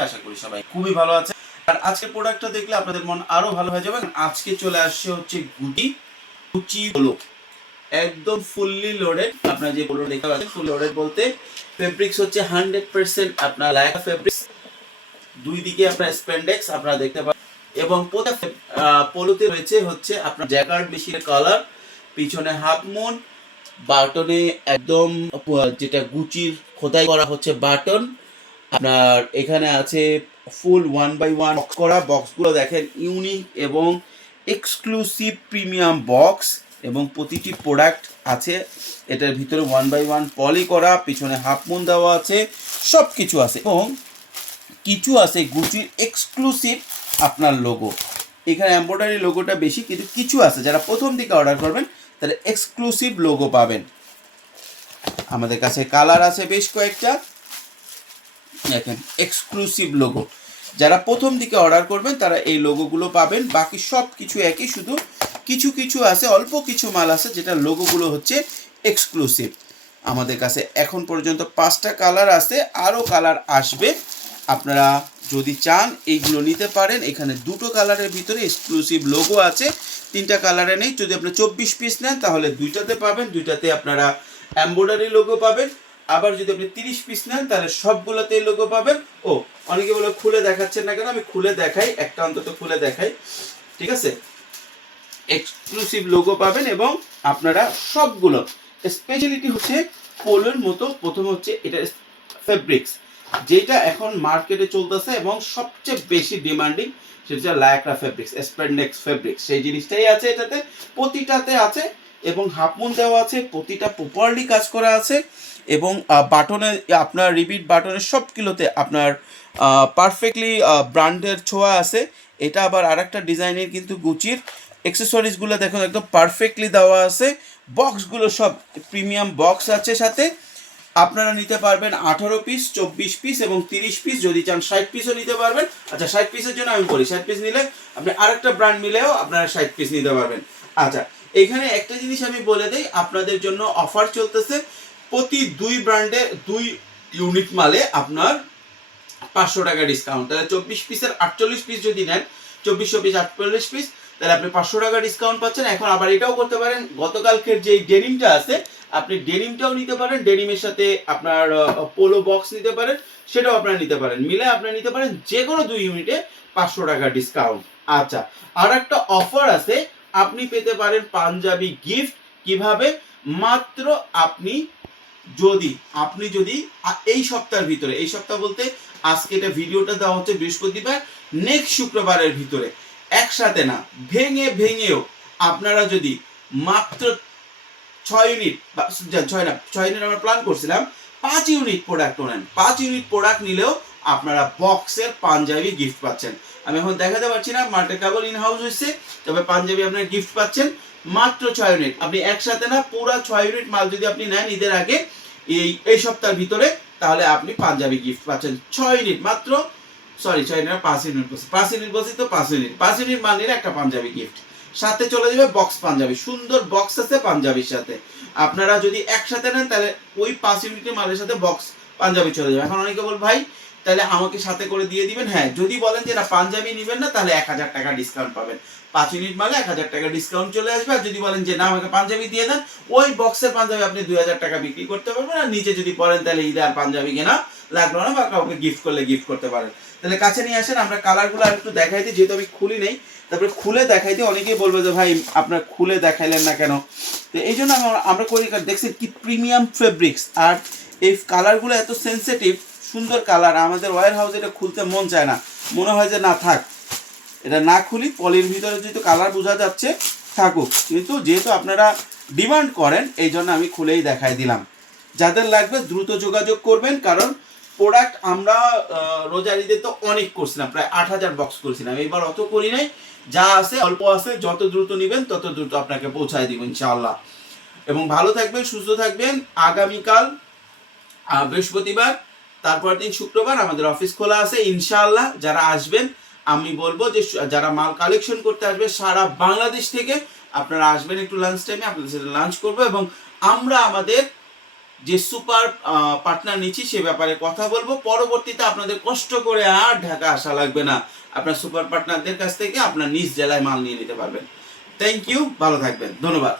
আশা করি সবাই খুবই ভালো আছে দেখলে আজকে চলে আসছে আপনার যে দেখতে ফুল লোডেড বলতে ফেব্রিক্স হচ্ছে হান্ড্রেড পার্সেন্ট আপনার লাইক ফেব্রিক্স দুই দিকে আপনার দেখতে এবং পোলোতে রয়েছে হচ্ছে আপনার জ্যাকার্ড কালার পিছনে হাফ মুন বাটনে একদম যেটা গুচির খোদাই করা হচ্ছে বাটন। আপনার এখানে আছে ফুল ওয়ান বাই ওয়ান করা বক্সগুলো দেখেন ইউনিক এবং এক্সক্লুসিভ প্রিমিয়াম বক্স এবং প্রতিটি প্রোডাক্ট আছে। এটার ভিতরে ওয়ান বাই ওয়ান পলি করা, পিছনে হাফ মুন দেওয়া আছে সব কিছু আছে। এবং কিছু আছে গুচির এক্সক্লুসিভ আপনার লোগো এখানে এম্ব্রয়ডারি লোগোটা বেশি, কিন্তু কিছু আছে যারা প্রথম দিকে অর্ডার করবেন তারা এক্সক্লুসিভ লোগো পাবেন। আমাদের কাছে কালার আছে বেশ কয়েকটা। দেখেন এক্সক্লুসিভ লোগো যারা প্রথম দিকে অর্ডার করবেন, তারা এই লোগোগুলো পাবেন। বাকি সব কিছু একই, শুধু কিছু কিছু আছে, অল্প কিছু মাল আছে, যেটা লোগোগুলো হচ্ছে এক্সক্লুসিভ আমাদের কাছে এখন পর্যন্ত পাঁচটা কালার আছে, আরও কালার আসবে। আপনারা যদি চান, এইগুলো নিতে পারেন। এখানে দুটো কালারের ভিতরে এক্সক্লুসিভ লোগো আছে। তিনটা কালারে নেই। যদি আপনি চব্বিশ পিস নেন, তাহলে দুইটাতে পাবেন। দুইটাতে আপনারা এম্ব্রয়ডারি লোগো পাবেন। আবার যদি আপনি তিরিশ পিস নেন, তাহলে সবগুলোতেই লোগো পাবেন। ও, অনেকে বলে খুলে দেখাচ্ছেন না কেন? আমি খুলে দেখাই। একটা অন্তত খুলে দেখাই। ঠিক আছে? এক্সক্লুসিভ লোগো পাবেন এবং আপনারা সবগুলো। স্পেশালিটি হচ্ছে পোলোর মতো। প্রথম হচ্ছে এটা ফেব্রিক্স যেটা এখন মার্কেটে চলতেছে এবং সবচেয়ে বেশি ডিমান্ডিং সেটা হচ্ছে লায়াকরা ফেব্রিক্স স্প্যান্ডেক্স ফেব্রিক্স সেই জিনিসটাই আছে এটাতে, প্রতিটাতে আছে এবং হাফমুন দেওয়া আছে, প্রতিটা প্রপারলি কাজ করা আছে এবং বাটনে, আপনার রিপিট বাটনের সবগুলোতে আপনার পারফেক্টলি ব্র্যান্ডের ছোঁয়া আছে। এটা আবার আরেকটা ডিজাইনের কিন্তু গুচির। অ্যাক্সেসরিজগুলো দেখুন, একদম পারফেক্টলি দেওয়া আছে। বক্সগুলো সব প্রিমিয়াম বক্স আছে সাথে। আপনারা নিতে পারবেন আঠারো পিস চব্বিশ পিস এবং তিরিশ পিস যদি চান ষাট পিসও নিতে পারবেন। আচ্ছা ষাট পিসের জন্য আমি বলি, ষাট পিস নিলে আপনি আরেকটা ব্র্যান্ড মিলেও আপনারা ষাট পিস নিতে পারবেন। আচ্ছা এখানে একটা জিনিস আমি বলে দিই, আপনাদের জন্য অফার চলতেছে। প্রতি দুই ব্র্যান্ডে দুই ইউনিট মালে আপনার পাঁচশো টাকা ডিসকাউন্ট তাহলে চব্বিশ পিসের আটচল্লিশ পিস যদি নেন চব্বিশশো পিস আটচল্লিশ পিস তাহলে আপনি পাঁচশো টাকা ডিসকাউন্ট পাচ্ছেন। এখন আবার এটাও করতে পারেন। গতকালকের যে ডেনিমটা আছে আপনি ডেনিমটাও নিতে পারেন, ডেনিমের সাথে আপনার পোলো বক্স নিতে পারেন, সেটাও আপনারা নিতে পারেন। মিলে আপনারা নিতে পারেন যে কোনো দুই ইউনিটে পাঁচশো টাকা ডিসকাউন্ট আচ্ছা আর একটা অফার আছে, আপনি পেতে পারেন পাঞ্জাবি গিফট কীভাবে? মাত্র আপনি যদি আপনি যদি এই সপ্তাহের ভিতরে, এই সপ্তাহ বলতে আজকে এটা ভিডিওটা দেওয়া হচ্ছে বৃহস্পতিবার নেক্সট শুক্রবারের ভিতরে। একসাথে না, ভেঙে ভেঙেও আপনারা যদি মাত্র ছয় ইউনিট ছয় না, ছয় ইউনিট আমরা প্ল্যান করছিলাম। পাঁচ ইউনিট প্রোডাক্ট নেন পাঁচ ইউনিট প্রোডাক্ট নিলেও আপনারা বক্সের পাঞ্জাবি গিফট পাচ্ছেন। আমি এখন দেখাতে পারছি না মার্টে কাবল ইন হাউস হয়েছে তবে পাঞ্জাবি আপনার গিফট পাচ্ছেন। মাত্র ছয় ইউনিট আপনি একসাথে না, পুরো ছয় ইউনিট মাল যদি আপনি নেন ঈদের আগে, এই এই সপ্তাহের ভিতরে, তাহলে আপনি পাঞ্জাবি গিফট পাচ্ছেন। ছয় ইউনিট মাত্র সরি ছয় ইউনিট পাঁচ ইউনিট বলছি। পাঁচ ইউনিট বলছি তো পাঁচ ইউনিট পাঁচ ইউনিট মাল নিলে একটা পাঞ্জাবি গিফট সাথে চলে যাবে বক্স পাঞ্জাবি। সুন্দর বক্স আছে পাঞ্জাবির সাথে। আপনারা যদি একসাথে নেন, তাহলে ওই পাঁচ ইউনিটের মালের সাথে বক্স পাঞ্জাবি চলে যাবে। এখন অনেকে বল, ভাই তাহলে আমাকে সাথে করে দিয়ে দিবেন। হ্যাঁ যদি বলেন যে না, পাঞ্জাবি নেবেন না, তাহলে এক হাজার টাকা ডিসকাউন্ট পাবেন। পাঁচ ইউনিট মালে এক হাজার টাকা ডিসকাউন্ট চলে আসবে। আর যদি বলেন যে, না, আমাকে পাঞ্জাবি দিয়ে দেন, ওই বক্সের পাঞ্জাবি আপনি দুই হাজার টাকা বিক্রি করতে পারবেন। আর নিচে যদি পড়েন তাহলে ঈদে আর পাঞ্জাবি কেনা লাগল না, বা কাউকে গিফট করলে গিফট করতে পারেন। তাহলে কাছে নিয়ে আসেন, আমরা কালারগুলো আর একটু দেখাই দিই, যেহেতু আমি খুলি নেই। তারপরে খুলে দেখাই দিই, অনেকেই বলবে যে, ভাই, আপনার খুলে দেখাইলেন না কেন? তো এই জন্য আমরা করি দেখছি কি প্রিমিয়াম ফেব্রিক্স আর এই কালারগুলো এত সেন্সিটিভ সুন্দর কালার আমাদের ওয়ার হাউস এটা খুলতে মন চায় না। মনে হয় যে না থাক। এটা না খুলি পলির ভিতরে যেহেতু কালার বোঝা যাচ্ছে থাকুক। কিন্তু যেহেতু আপনারা ডিমান্ড করেন এই জন্য আমি খুলেই দেখাই দিলাম। যাদের লাগবে দ্রুত যোগাযোগ করবেন কারণ প্রোডাক্ট আমরা আহ, রোজার ঈদে তো অনেক করছিলাম প্রায় আট হাজার বক্স করছিলাম। এবার অত করি নাই যা আছে অল্প আছে যত দ্রুত নেবেন তত দ্রুত আপনাকে পৌঁছায় দিব ইনশাআল্লাহ। এবং ভালো থাকবেন সুস্থ থাকবেন। আগামীকাল বৃহস্পতিবার তারপর দিন শুক্রবার আমাদের অফিস খোলা আছে, ইনশাআল্লাহ যারা আসবেন, আমি বলব যে যারা মাল কালেকশন করতে আসবে, সারা বাংলাদেশ থেকে আপনারা আসবেন একটু লাঞ্চ টাইমে আপনাদের সাথে লাঞ্চ করব এবং আমরা আমাদের যে সুপার পার্টনার নিচ্ছি সে ব্যাপারে কথা বলব। পরবর্তীতে আপনাদের কষ্ট করে আর ঢাকা আসা লাগবে না। আপনার সুপার পার্টনারদের কাছ থেকে আপনার নিজ জেলায় মাল নিয়ে নিতে পারবেন। থ্যাংক ইউ ভালো থাকবেন। ধন্যবাদ।